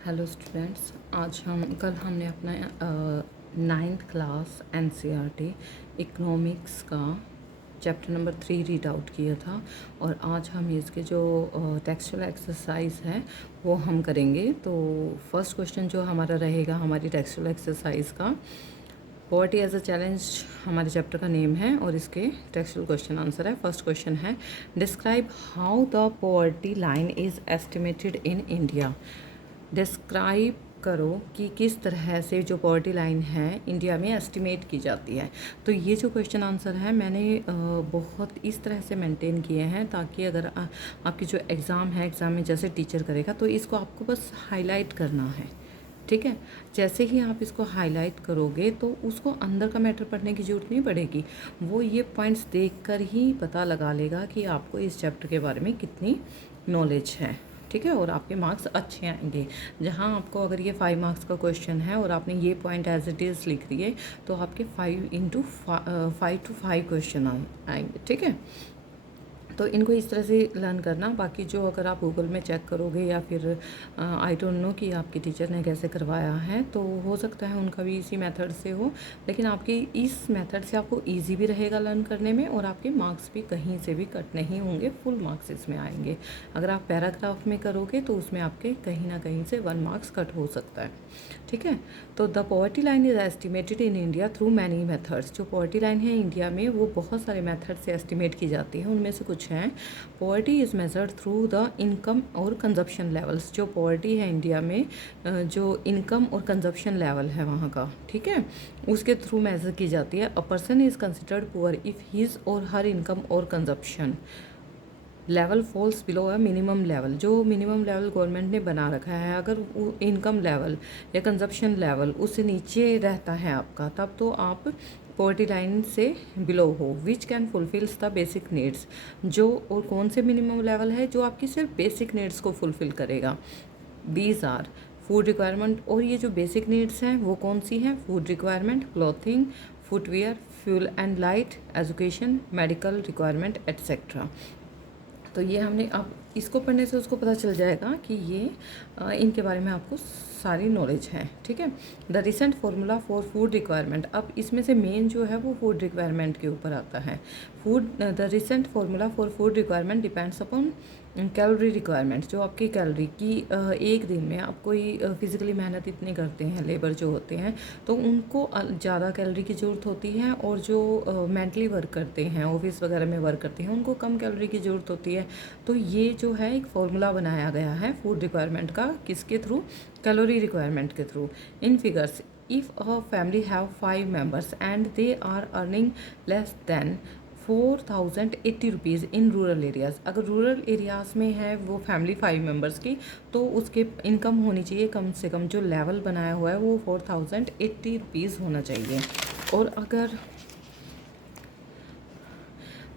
Hello students, आज कल हमने अपना 9th क्लास एनसीईआरटी इकोनॉमिक्स का चैप्टर नंबर 3 रीड आउट किया था। और आज हम इसके जो टेक्सचुअल एक्सरसाइज है वो हम करेंगे। तो फर्स्ट क्वेश्चन जो हमारा रहेगा हमारी टेक्सचुअल एक्सरसाइज का, पॉवर्टी एज अ चैलेंज हमारे चैप्टर का नेम है और इसके टेक्सचुअल क्वेश्चन आंसर है। फर्स्ट क्वेश्चन है, describe how the poverty line is estimated in India. Describe करो कि किस तरह से जो पॉवर्टी लाइन है इंडिया में एस्टिमेट की जाती है। तो ये जो क्वेश्चन आंसर है मैंने बहुत इस तरह से मेंटेन किए हैं ताकि अगर आपकी जो एग्ज़ाम है, एग्ज़ाम में जैसे टीचर करेगा तो इसको आपको बस हाईलाइट करना है। ठीक है, जैसे ही आप इसको हाईलाइट करोगे तो उसको अंदर का मैटर पढ़ने की ज़रूरत नहीं पड़ेगी। वो ये पॉइंट्स देखकर ही पता लगा लेगा कि आपको इस चैप्टर के बारे में कितनी नॉलेज है। ठीक है, और आपके मार्क्स अच्छे आएंगे। जहाँ आपको अगर ये 5 मार्क्स का क्वेश्चन है और आपने ये पॉइंट एज इट इज़ लिख दिए तो आपके 5 to 5 क्वेश्चन आएंगे। ठीक है, तो इनको इस तरह से लर्न करना। बाकी जो अगर आप गूगल में चेक करोगे या फिर आई डोंट नो कि आपके टीचर ने कैसे करवाया है, तो हो सकता है उनका भी इसी मेथड से हो, लेकिन आपके इस मेथड से आपको इजी भी रहेगा लर्न करने में और आपके मार्क्स भी कहीं से भी कट नहीं होंगे, फुल मार्क्स इसमें आएंगे। अगर आप पैराग्राफ में करोगे तो उसमें आपके कहीं ना कहीं से 1 मार्क्स कट हो सकता है। ठीक है, तो the poverty line is estimated in India through many methods. जो पॉवर्टी लाइन है इंडिया में वो बहुत सारे मेथड से एस्टिमेट की जाती है। उनमें से कुछ हैं, poverty is measured through the income और कंजप्शन लेवल्स। जो पॉवर्टी है इंडिया में, जो इनकम और कंजप्शन लेवल है वहाँ का, ठीक है, उसके थ्रू मेजर की जाती है। A person is considered poor if his और हर इनकम और consumption level falls below a minimum level. जो मिनिमम लेवल गवर्नमेंट ने बना रखा है, अगर वो इनकम लेवल या कंजप्शन लेवल उससे नीचे रहता है आपका, तब तो आप पॉवर्टी लाइन से बिलो हो। Which can fulfils the basic needs. जो और कौन से मिनिमम लेवल है जो आपकी सिर्फ बेसिक नीड्स को फुलफिल करेगा। These are food requirement. और ये जो बेसिक नीड्स हैं वो कौन सी हैं? Food requirement, clothing, footwear, fuel and light, education, medical requirement etcetera. तो ये हमने, अब इसको पढ़ने से उसको पता चल जाएगा कि ये इनके बारे में आपको सारी नॉलेज है। ठीक है, the recent formula for food requirement. अब इसमें से मेन जो है वो फूड रिक्वायरमेंट के ऊपर आता है। The recent formula for food requirement depends upon calorie requirement. जो आपकी कैलोरी की एक दिन में आप कोई फिज़िकली मेहनत इतनी करते हैं, लेबर जो होते हैं, तो उनको ज़्यादा कैलोरी की ज़रूरत होती है, और जो मेंटली वर्क करते हैं, ऑफिस वगैरह में वर्क करते हैं, उनको कम कैलोरी की ज़रूरत होती है। तो ये जो है एक फॉर्मूला बनाया गया है फूड रिक्वायरमेंट का, किसके थ्रू? कैलोरी रिक्वायरमेंट के through. In figures, if a family have 5 members and they are earning less than 4080 rupees in rural areas. अगर रूरल एरियाज़ में है वो फैमिली 5 मेंबर्स की, तो उसके इनकम होनी चाहिए कम से कम, जो लेवल बनाया हुआ है वो 4080 रुपीज़ होना चाहिए। और अगर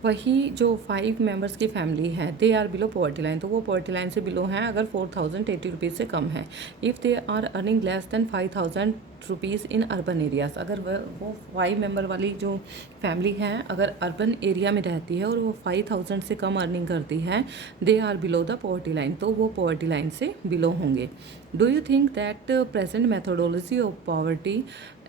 वही जो 5 मेंबर्स की फैमिली है, they are below poverty line, तो वो पॉवर्टी लाइन से बिलो हैं अगर 4080 रुपीज़ से कम है। If they are earning less than 5000 rupees in urban areas. अगर वो 5 मेंबर वाली जो फैमिली है अगर अर्बन एरिया में रहती है और वो 5000 से कम अर्निंग करती है, they are below the poverty line, तो वो पॉवर्टी लाइन से बिलो होंगे। Do you think that present methodology of poverty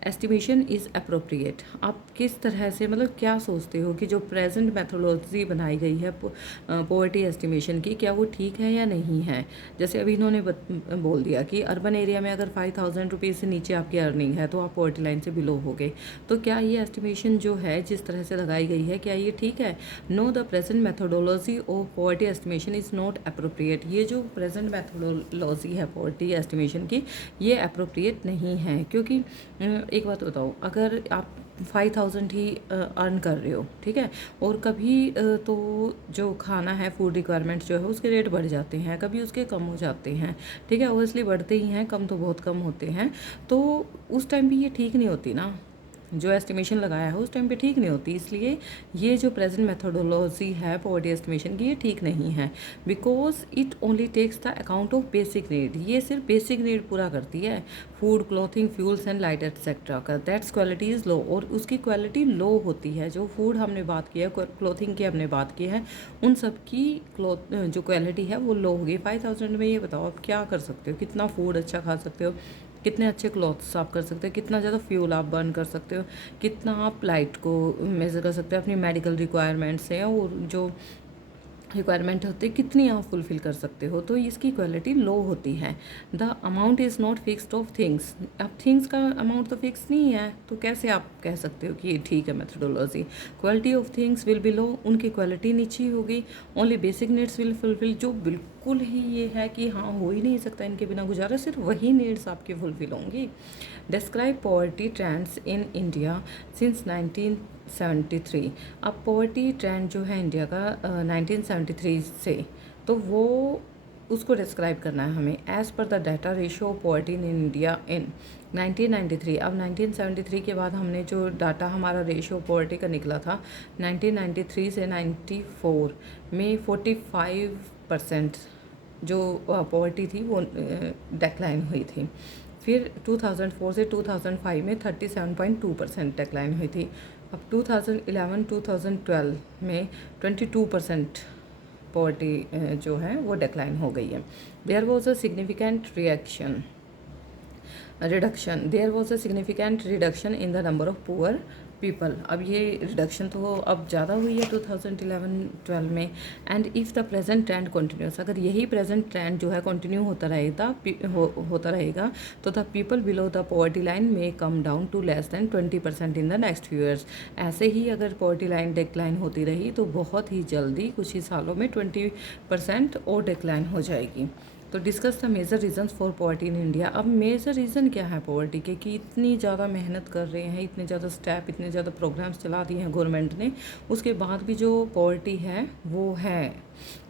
estimation is appropriate. आप किस तरह से, मतलब क्या सोचते हो कि जो प्रेजेंट मेथोडोलॉजी बनाई गई है पॉवर्टी एस्टिमेशन की, क्या वो ठीक है या नहीं है? जैसे अभी इन्होंने बोल दिया कि अर्बन एरिया में अगर 5000 रुपीज़ से नीचे आपकी अर्निंग है तो आप पॉवर्टी लाइन से बिलो हो गए। तो क्या ये एस्टिमेशन जो है जिस तरह से लगाई गई है, क्या ये ठीक है? No, the present methodology of poverty estimation is not appropriate. ये जो प्रेजेंट मेथोडोलॉजी है पॉवर्टी एस्टिमेशन की, ये अप्रोप्रिएट नहीं है। क्योंकि एक बात बताओ, अगर आप 5000 ही अर्न कर रहे हो, ठीक है, और कभी तो जो खाना है, फूड रिक्वायरमेंट जो है उसके रेट बढ़ जाते हैं, कभी उसके कम हो जाते हैं, ठीक है, ओबियसली बढ़ते ही हैं, कम तो बहुत कम होते हैं, तो उस टाइम भी ये ठीक नहीं होती ना। जो एस्टिमेशन लगाया है उस टाइम पे ठीक नहीं होती, इसलिए ये जो प्रेजेंट मेथोडोलॉजी है पॉवर्टी एस्टिमेशन की ये ठीक नहीं है, because it only takes the account of basic need. ये सिर्फ बेसिक नीड पूरा करती है, food, clothing, fuels and light etcetera का, दैट्स क्वालिटी इज़ लो, और उसकी क्वालिटी लो होती है। जो फूड हमने बात की है, क्लॉथिंग की हमने बात की है, उन सब की जो क्वालिटी है वो लो होगी। 5000 में ये बताओ आप क्या कर सकते हो, कितना फूड अच्छा खा सकते हो, कितने अच्छे क्लॉथ्स आप कर सकते हो, कितना ज़्यादा फ्यूल आप बर्न कर सकते हो, कितना आप लाइट को मेज़र कर सकते हो अपनी मेडिकल रिक्वायरमेंट्स हैं, और जो रिक्वायरमेंट होती है कितनी आप फुलफ़िल कर सकते हो, तो इसकी क्वालिटी लो होती है। The amount is not fixed of things, अब थिंग्स का अमाउंट तो फिक्स नहीं है, तो कैसे आप कह सकते हो कि ये ठीक है methodology. Quality of things will be low, उनकी क्वालिटी नीची होगी। Only basic needs will fulfil, जो बिल्कुल ही ये है कि हाँ हो ही नहीं सकता इनके बिना गुजारा, सिर्फ वही नीड्स आपकी फुलफिल होंगी। Describe poverty trends in India since 1973। अब पॉवर्टी ट्रेंड जो है इंडिया का 1973 से, तो वो उसको डिस्क्राइब करना है हमें। As per the data ratio of poverty in India in 1993। अब 1973 के बाद हमने जो डाटा हमारा रेशियो ऑफ पॉवर्टी का निकला था 1993 से 94 में 45% जो पॉवर्टी थी वो डिक्लाइन हुई थी। फिर 2004 से 2005 में 37.2% डिक्लाइन हुई थी। अब 2011-2012 में 22% पॉवर्टी जो है वो डिक्लाइन हो गई है। There was a significant reduction in the number of poor people. अब ये रिडक्शन तो अब ज़्यादा हुई है 2011-12 में। And if the present trend continuous, अगर यही प्रेजेंट ट्रेंड जो है कंटिन्यू होता रहेगा तो the people below the poverty line में come down to less than 20% in the next few years. ऐसे ही अगर पॉवर्टी लाइन डिक्लाइन होती रही तो बहुत ही जल्दी कुछ ही सालों में 20% और डिक्लाइन हो जाएगी। तो discuss the major reasons for poverty in India. अब मेजर रीज़न क्या है पॉवर्टी के, कि इतनी ज़्यादा मेहनत कर रहे हैं, इतने ज़्यादा स्टेप, इतने ज़्यादा प्रोग्राम्स चला दिए हैं गवर्नमेंट ने, उसके बाद भी जो पॉवर्टी है वो है।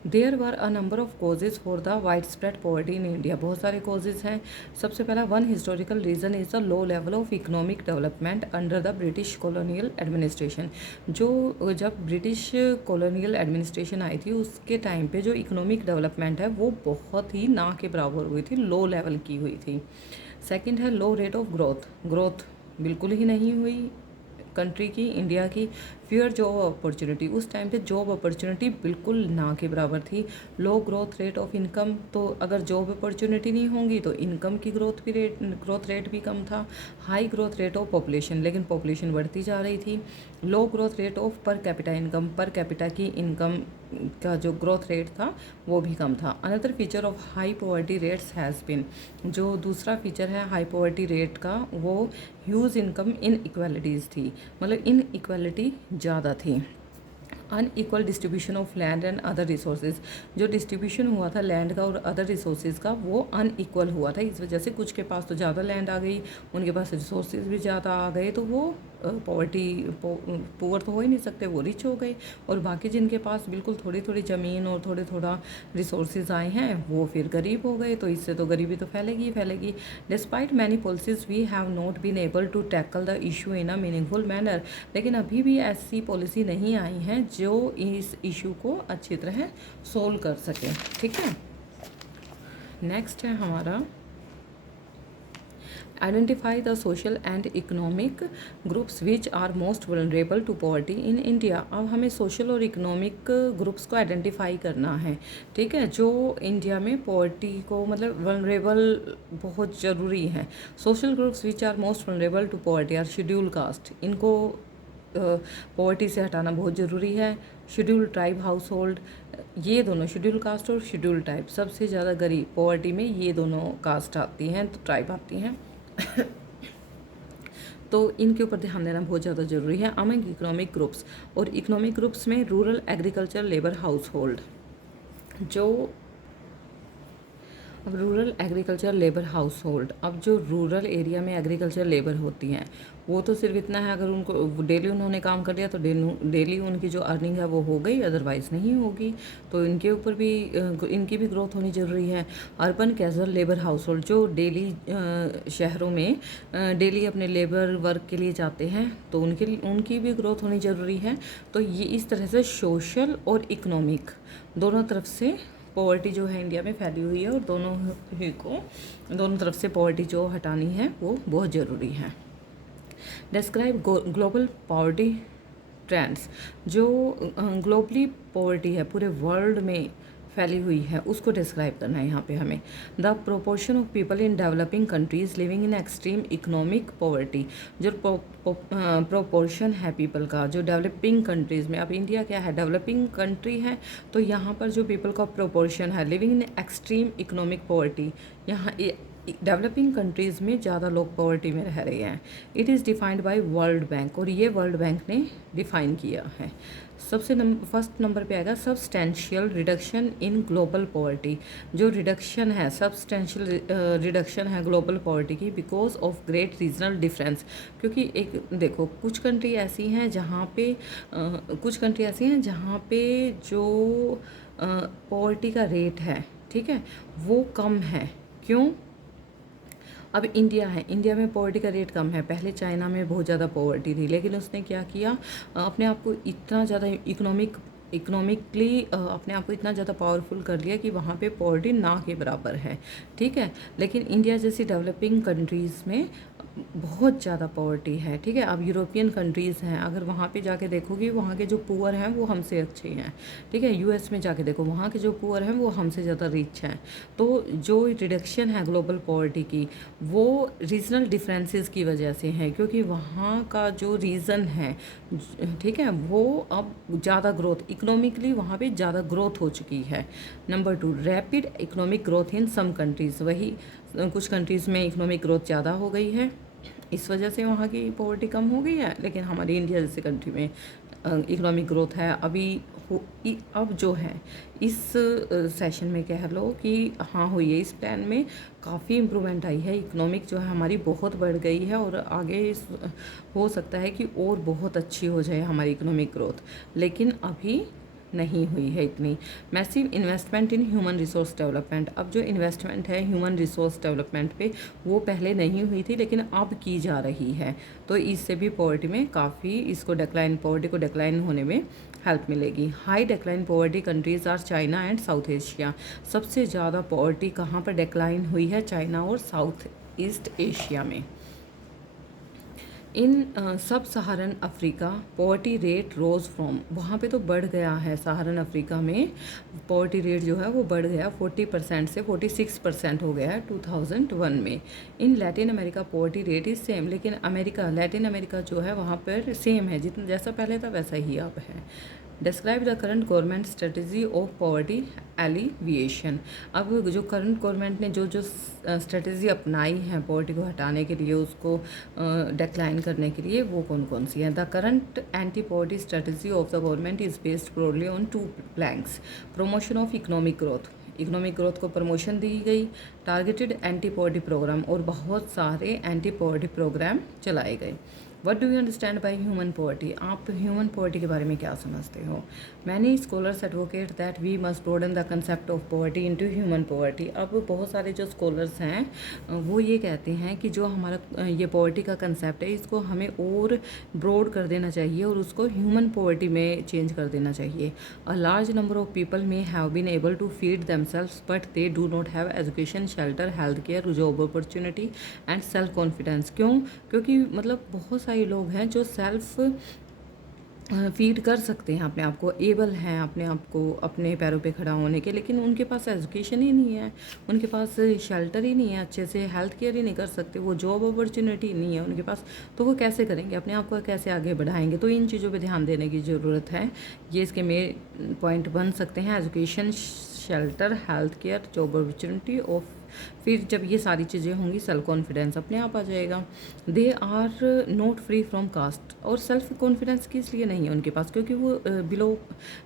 There were a number of causes for the widespread poverty in India. बहुत सारे कॉजेज़ हैं। सबसे पहला, one historical reason is the low level of economic development under the British colonial administration. जो जब ब्रिटिश कॉलोनियल एडमिनिस्ट्रेशन आई थी उसके time पे जो इकोनॉमिक डेवलपमेंट है वो बहुत ही ना के बराबर हुई थी, लो लेवल की हुई थी। सेकंड है लो रेट ऑफ ग्रोथ बिल्कुल ही नहीं हुई कंट्री की, इंडिया की। फ्यूअर जॉब अपॉर्चुनिटी, उस टाइम पे जॉब अपॉर्चुनिटी बिल्कुल ना के बराबर थी। Low growth rate of income, तो अगर जॉब अपॉर्चुनिटी नहीं होंगी तो इनकम की ग्रोथ रेट भी कम था। High growth rate of population, लेकिन पॉपुलेशन बढ़ती जा रही थी। Low growth rate of per capita income, per capita की इनकम का जो ग्रोथ रेट था वो भी कम था। Another feature of high poverty rates has been, जो दूसरा फीचर है हाई पॉवर्टी रेट का वो ह्यूज इनकम इन इक्वालिटीज़ थी, मतलब इन इक्वालिटी ज़्यादा थी। Unequal distribution of land and other resources, जो डिस्ट्रीब्यूशन हुआ था लैंड का और अदर रिसोर्सेज का वो अनइक्वल हुआ था। इस वजह से कुछ के पास तो ज़्यादा लैंड आ गई, उनके पास रिसोर्सेज भी ज़्यादा आ गए, तो वो पुअर तो हो ही नहीं सकते, वो रिच हो गए। और बाकी जिनके पास बिल्कुल थोड़ी थोड़ी ज़मीन और थोड़ा रिसोर्सेज आए हैं वो फिर गरीब हो गए, तो इससे तो गरीबी तो फैलेगी ही फैलेगी। Despite many policies we have not been able to tackle the issue in a meaningful manner, लेकिन अभी भी ऐसी पॉलिसी नहीं आई हैं जो इस इशू को अच्छी तरह सोल्व कर सके। ठीक है, नेक्स्ट है हमारा identify the social and economic groups which are most vulnerable to poverty in India. अब हमें सोशल और इकोनॉमिक ग्रुप्स को आइडेंटिफाई करना है, ठीक है, जो इंडिया में पॉवर्टी को मतलब वल्नरेबल बहुत ज़रूरी है। Social groups which are most vulnerable to poverty are scheduled caste, इनको पॉवर्टी से हटाना बहुत ज़रूरी है। शेड्यूल ट्राइब हाउस होल्ड, ये दोनों शेड्यूल कास्ट और शेड्यूल ट्राइब सबसे ज़्यादा गरीब पॉवर्टी में ये दोनों कास्ट आती हैं, तो ट्राइब आती हैं। तो इनके ऊपर ध्यान देना बहुत ज़्यादा ज़रूरी है। अमंग इकोनॉमिक ग्रुप्स, और इकोनॉमिक ग्रुप्स में rural agriculture labour house hold, जो अब rural agriculture labour house hold, अब जो रूरल एरिया में एग्रीकल्चर लेबर होती हैं वो तो सिर्फ इतना है, अगर उनको डेली उन्होंने काम कर लिया तो डेली उनकी जो अर्निंग है वो हो गई, अदरवाइज़ नहीं होगी। तो इनके ऊपर भी इनकी भी ग्रोथ होनी ज़रूरी है। Urban casual labour house hold, जो डेली शहरों में डेली अपने लेबर वर्क के लिए जाते हैं, तो उनकी भी ग्रोथ होनी ज़रूरी है। तो ये इस तरह से सोशल और इकोनॉमिक दोनों तरफ से पॉवर्टी जो है इंडिया में फैली हुई है, और दोनों तरफ से पॉवर्टी जो हटानी है वो बहुत ज़रूरी है। डिस्क्राइब ग्लोबल पॉवर्टी ट्रेंड्स, जो ग्लोबली पॉवर्टी है पूरे वर्ल्ड में फैली हुई है उसको डिस्क्राइब करना है यहाँ पे हमें। The proportion of people in developing countries living in extreme economic poverty, जो प्रोपोर्शन है पीपल का जो डेवलपिंग कंट्रीज़ में, अब इंडिया क्या है, डेवलपिंग कंट्री है, तो यहाँ पर जो पीपल का प्रोपोर्शन है living in extreme economic poverty, यहाँ डेवलपिंग कंट्रीज़ में ज़्यादा लोग पॉवर्टी में रह रहे हैं। It is defined by world bank, और ये वर्ल्ड बैंक ने डिफ़ाइन किया है। फर्स्ट नंबर पे आएगा substantial reduction in global poverty, जो रिडक्शन है सब्सटेंशियल रिडक्शन है ग्लोबल पॉवर्टी की because of great regional difference. क्योंकि एक देखो कुछ कंट्री ऐसी हैं जहाँ पे जो पॉवर्टी का रेट है, ठीक है, वो कम है। क्यों? अब इंडिया है, इंडिया में पॉवर्टी का रेट कम है। पहले चाइना में बहुत ज़्यादा पॉवर्टी थी, लेकिन उसने क्या किया, अपने आप को इतना ज़्यादा इकोनॉमिकली अपने आप को इतना ज़्यादा पावरफुल कर लिया कि वहाँ पे पॉवर्टी ना के बराबर है, ठीक है। लेकिन इंडिया जैसी डेवलपिंग कंट्रीज़ में बहुत ज़्यादा पॉवर्टी है, ठीक है। अब यूरोपियन कंट्रीज़ हैं, अगर वहाँ पे जाके देखोगी वहाँ के जो पुअर हैं वो हमसे अच्छे हैं, ठीक है। यूएस में जाके देखो वहाँ के जो पुअर हैं वो हमसे ज़्यादा रिच हैं। तो जो रिडक्शन है ग्लोबल पॉवर्टी की वो रीजनल डिफरेंसेस की वजह से है, क्योंकि वहाँ का जो रीज़न है, ठीक है, वो अब ज़्यादा ग्रोथ इकोनॉमिकली वहाँ पे ज़्यादा ग्रोथ हो चुकी है। Number 2, rapid economic growth in some countries, वही कुछ कंट्रीज़ में इकोनॉमिक ग्रोथ ज़्यादा हो गई है, इस वजह से वहाँ की पॉवर्टी कम हो गई है। लेकिन हमारी इंडिया जैसे कंट्री में इकोनॉमिक ग्रोथ है अब जो है इस सेशन में कह लो कि हाँ हुई है, इस प्लान में काफ़ी इम्प्रूवमेंट आई है, इकोनॉमिक जो है हमारी बहुत बढ़ गई है, और आगे हो सकता है कि और बहुत अच्छी हो जाए हमारी इकोनॉमिक ग्रोथ, लेकिन अभी नहीं हुई है इतनी। Massive investment in human resource development, अब जो इन्वेस्टमेंट है ह्यूमन रिसोर्स डेवलपमेंट पे वो पहले नहीं हुई थी लेकिन अब की जा रही है, तो इससे भी पॉवर्टी में काफ़ी पॉवर्टी को डिक्लाइन होने में हेल्प मिलेगी। High decline poverty countries are China and South Asia, सबसे ज़्यादा पॉवर्टी कहाँ पर डिक्लाइन हुई है, चाइना और साउथ ईस्ट एशिया में। In sub Saharan Africa poverty rate rose from, वहाँ पे तो बढ़ गया है, सहारन अफ्रीका में पॉवर्टी रेट जो है वो बढ़ गया 40% से 46% हो गया है 2001 में। In Latin America poverty rate is same, लेकिन लैटिन अमेरिका जो है वहाँ पर सेम है, जितना जैसा पहले था वैसा ही अब है। Describe the current government strategy of poverty alleviation, अब जो करंट गवर्नमेंट ने जो स्ट्रेटजी अपनाई है पॉवर्टी को हटाने के लिए, उसको डिक्लाइन करने के लिए, वो कौन कौन सी है। The current anti poverty strategy of the government is based broadly on 2 planks, promotion of economic growth को प्रमोशन दी गई, टारगेटेड एंटी पॉवर्टी प्रोग्राम, और बहुत सारे एंटी पॉवर्टी प्रोग्राम चलाए गए। What do you understand by human poverty, आप human poverty के बारे में क्या समझते हो। Many scholars advocate that we must broaden the concept of poverty into human poverty, अब बहुत सारे जो स्कॉलर्स हैं वो ये कहते हैं कि जो हमारा ये पॉवर्टी का कंसेप्ट है इसको हमें और ब्रॉड कर देना चाहिए और उसको ह्यूमन पॉवर्टी में चेंज कर देना चाहिए। A large number of people may have been able to feed themselves but they do not have education, shelter, health care, job opportunity and self confidence. क्यों? क्योंकि मतलब बहुत सारे लोग हैं जो सेल्फ फीड कर सकते हैं अपने आप को, एबल हैं अपने आप को अपने पैरों पे खड़ा होने के, लेकिन उनके पास एजुकेशन ही नहीं है, उनके पास शेल्टर ही नहीं है, अच्छे से हेल्थ केयर ही नहीं कर सकते, वो जॉब अपॉर्चुनिटी नहीं है उनके पास, तो वो कैसे करेंगे, अपने आप को कैसे आगे बढ़ाएंगे। तो इन चीज़ों पे ध्यान देने की ज़रूरत है, ये इसके मेन पॉइंट बन सकते हैं। Education, shelter, health care, job opportunity of फिर जब ये सारी चीज़ें होंगी सेल्फ कॉन्फिडेंस अपने आप आ जाएगा। They are not free from caste, और सेल्फ कॉन्फिडेंस की इसलिए नहीं है उनके पास क्योंकि वो बिलो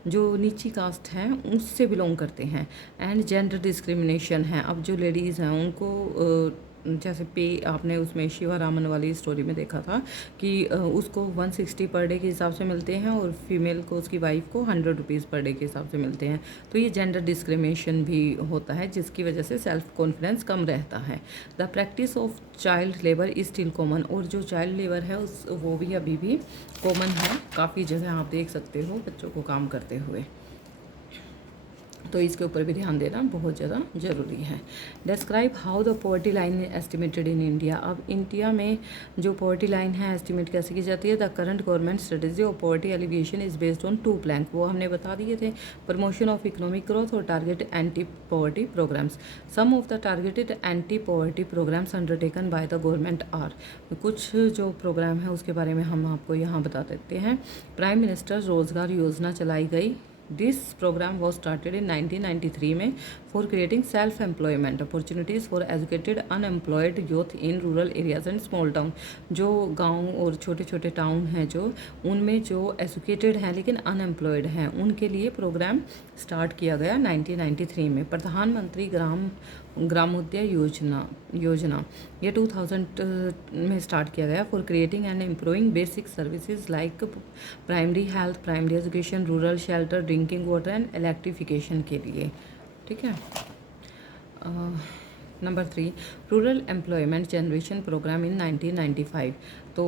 जो नीची कास्ट है उससे बिलोंग करते हैं। एंड जेंडर डिस्क्रिमिनेशन है। अब जो लेडीज़ हैं उनको जैसे पे आपने उसमें शिवा रामन वाली स्टोरी में देखा था कि उसको 160 पर डे के हिसाब से मिलते हैं और फीमेल को, उसकी वाइफ को 100 रुपीज़ पर डे के हिसाब से मिलते हैं। तो ये जेंडर डिस्क्रिमिनेशन भी होता है जिसकी वजह से सेल्फ कॉन्फिडेंस कम रहता है। The practice of child labour is still common, और जो चाइल्ड लेबर है वो भी अभी भी कॉमन है। काफ़ी जगह आप देख सकते हो बच्चों को काम करते हुए, तो इसके ऊपर भी ध्यान देना बहुत ज़्यादा ज़रूरी है। Describe how the poverty line estimated in India. अब इंडिया में जो पॉवर्टी लाइन है एस्टिमेट कैसे की जाती है। The current government strategy of poverty alleviation is based on 2 plank, वो हमने बता दिए थे, प्रमोशन ऑफ इकोनॉमिक ग्रोथ और target anti poverty programmes. Some of the targeted anti poverty programmes undertaken by the government are, कुछ जो programme है उसके बारे में हम आपको यहाँ बता देते हैं। प्राइम मिनिस्टर रोजगार योजना चलाई गई। This programme was started in 1993 में for creating self employment opportunities for educated unemployed youth in rural areas and small town. जो गांव और छोटे छोटे टाउन हैं जो उनमें जो एजुकेटेड हैं लेकिन अनएम्प्लॉयड हैं उनके लिए प्रोग्राम स्टार्ट किया गया 1993 में। प्रधानमंत्री ग्रामोदय योजना ये 2000 में स्टार्ट किया गया for creating and improving basic services like primary health, primary education, rural shelter, drinking water and electrification के लिए। ठीक है। Number 3, rural employment generation programme in 1995। तो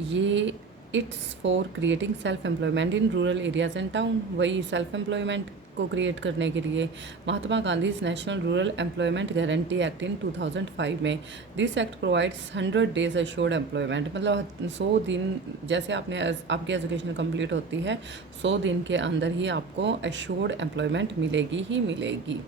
ये it's for creating self employment in rural areas and town, वही self employment को create करने के लिए। Mahatma Gandhi national rural employment guarantee act in 2005 में this act provides 100 days assured employment, मतलब 100 दिन, जैसे आपकी एजुकेशन कंप्लीट होती है 100 दिन के अंदर ही आपको अश्योर्ड एम्प्लॉयमेंट मिलेगी ही मिलेगी।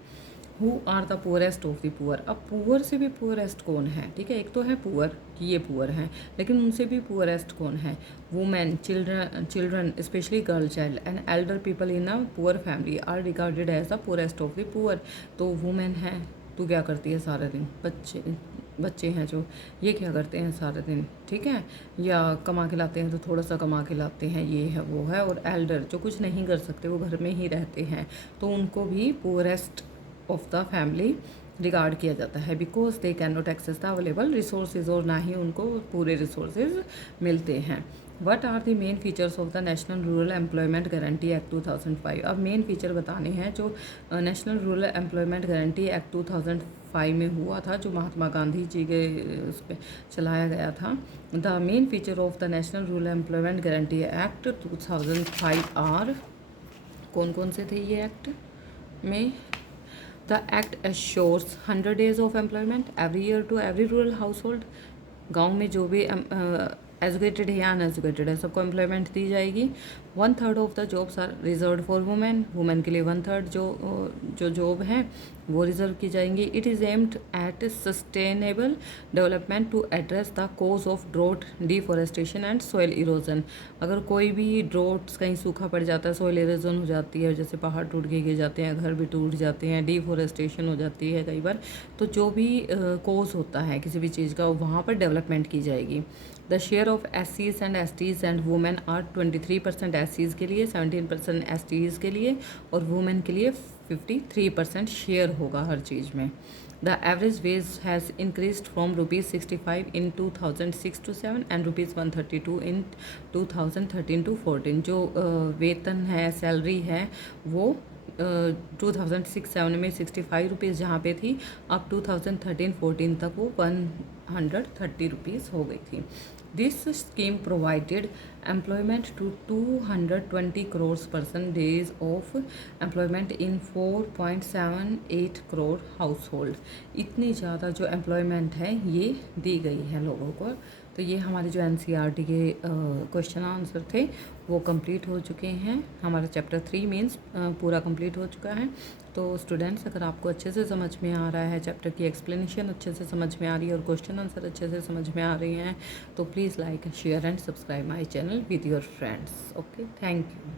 Who are the poorest of the poor. अब पुअर से भी पुअरेस्ट कौन है। ठीक है, एक तो है पुअर कि ये पुअर हैं, लेकिन उनसे भी पुअरेस्ट कौन है। Women, children specially girl child and elder people in a poor family are regarded as the poorest of the poor. तो वुमेन है, तो क्या करती है सारा दिन, बच्चे हैं जो, ये क्या करते हैं सारा दिन, ठीक है, या कमा के लाते हैं तो थोड़ा सा कमा के लाते हैं, ये है वो है। और एल्डर जो कुछ नहीं कर सकते, वो घर में ही रहते हैं, तो उनको भी poorest of the family regard किया जाता है because they can not access the available resources, और ना ही उनको पूरे रिसोर्सेज मिलते हैं। What are the main features of the National rural employment guarantee Act 2005। अब मेन फीचर बताने हैं जो National rural employment guarantee Act 2005 में हुआ था, जो महात्मा गांधी जी के उस पर चलाया गया था। The main feature of the National rural employment guarantee Act 2005 are, कौन कौन से थे ये एक्ट में। The act assures 100 days of employment every year to every rural household। गांव में जो भी एजुकेटेड है या अनएजुकेटेड है सबको एम्प्लॉयमेंट दी जाएगी। 1/3 of the jobs are reserve for women, women के लिए 1/3 जो जॉब हैं वो रिजर्व की जाएंगी। It is aimed at sustainable development to address the cause of drought, deforestation and soil erosion. अगर कोई भी ड्रॉट्स, कहीं सूखा पड़ जाता है, सॉइल इरोजन हो जाती है, जैसे पहाड़ टूट के गिर जाते हैं, घर भी टूट जाते हैं, डिफॉरेस्टेशन हो जाती है कई बार, तो जो भी कॉज होता है किसी भी चीज़ का वहाँ पर डेवलपमेंट की जाएगी। The share of SCs and STs and women are 23% SCs के लिए, 17% STs के लिए, और वुमेन के लिए 53% शेयर होगा हर चीज़ में। The average wage has increase from ₹65 in 2006 to 7 and ₹132 in 2013 to 14। जो वेतन है, सैलरी है, वो 2006-7 में 65 रुपीज़ जहाँ पे थी, अब 2013-14 तक वो 130 रुपीज़ हो गई थी। This scheme provided employment to 220 crore person days of employment in 4.78 crore household. इतनी ज़्यादा जो एम्प्लॉयमेंट है ये दी गई है लोगों को। तो ये हमारे जो NCERT के क्वेश्चन आंसर थे वो कंप्लीट हो चुके हैं। हमारा चैप्टर 3 मीन्स पूरा कंप्लीट हो चुका है। तो स्टूडेंट्स, अगर आपको अच्छे से समझ में आ रहा है, चैप्टर की एक्सप्लेनेशन अच्छे से समझ में आ रही है और क्वेश्चन आंसर अच्छे से समझ में आ रही हैं, तो please like share and subscribe my channel with your friends. Okay, thank you.